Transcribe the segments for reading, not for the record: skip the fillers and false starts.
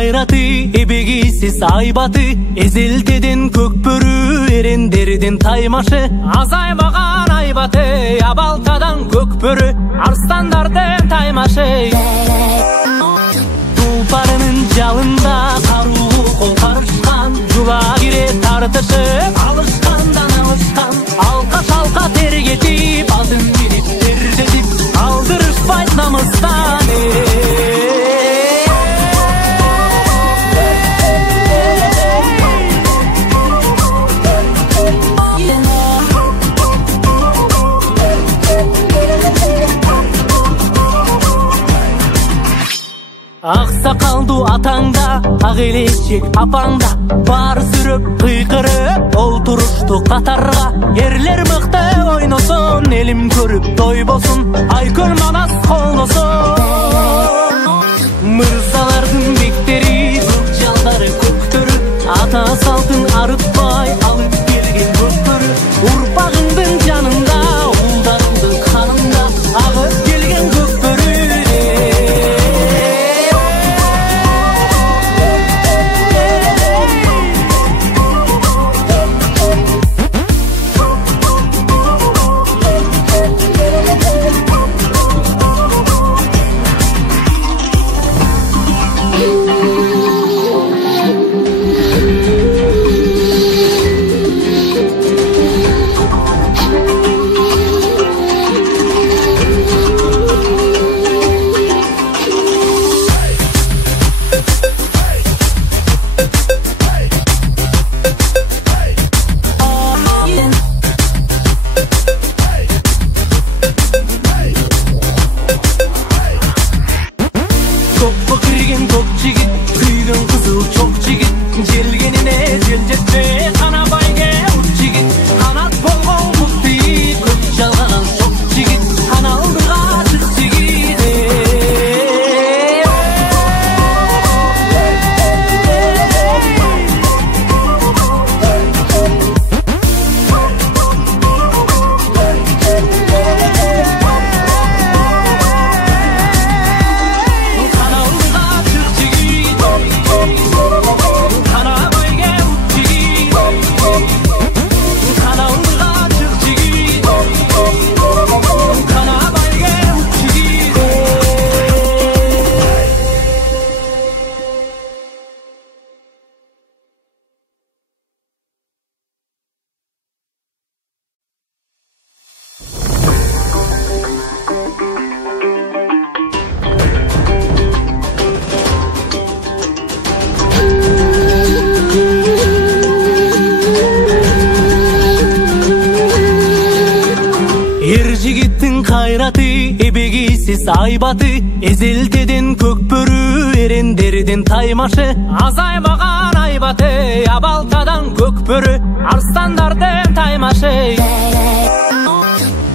кайраты, эбегисиз айбаты, эзелтеден көкбөрү, эрендерден таймашы, азаймаган айбаты, абалтадан көкбөрү, арстандардын таймашы. Тулпарынын жалында каруу кол карышкан, жула кире тартышып, алышкандан алышкан, алка шалка тергетип, алтын бирип тердетип, алдырышпайт намыстан. Аксакалдуу атаңда, ак элечек апаңда, бар сүрөп кыйкырып олтурушту катарга. Эрлер мыкты ойносун, элим көрүп тойбосун, айкөл манас колдосун. Мырзалардын бектери, көк жалдары көктөрү, ата салтын арытпай алып келген көктөрү, урпагыңдын жанында, улдарыңдын канында агып келген көкбөрү. Кайраты, эбегисиз айбаты, эзелтеден көкбөрү, эрендерден таймашы, азаймаган айбаты, абалтадан көкбөрү, арстандардын таймашы.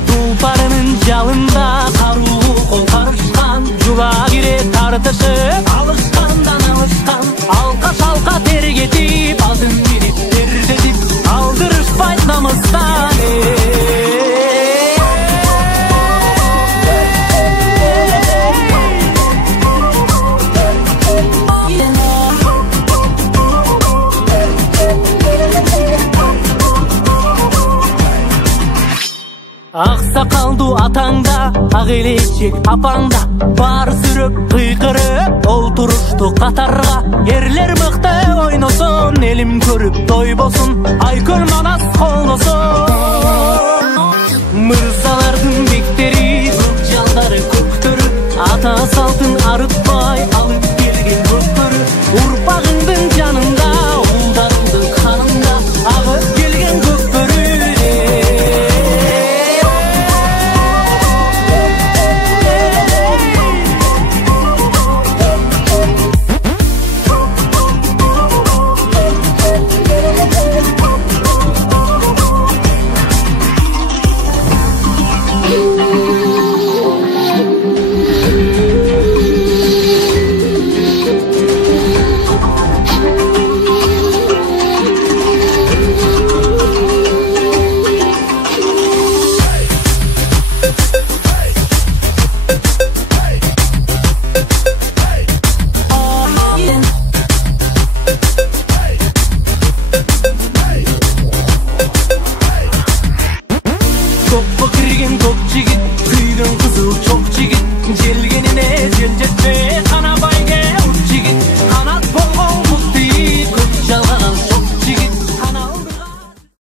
Тулпарынын жалында каруу кол карышкан, жула кире тартышып, алышкандан алышкан, алка шалка тергетип, алтын бирип тердетип, алдырышпайт намыстан. Аксакалдуу атаңда, ак элечек апаңда, бар сүрөп кыйкырып олтурушту катарга. Эрлер мыкты ойносун, элим көрүп тойбосун, айкөл манас колдосун. Мырзалардын бектери, көк жалдары көктөрү, ата салтын арытпай алып келген көкбөрү, урпагыңдын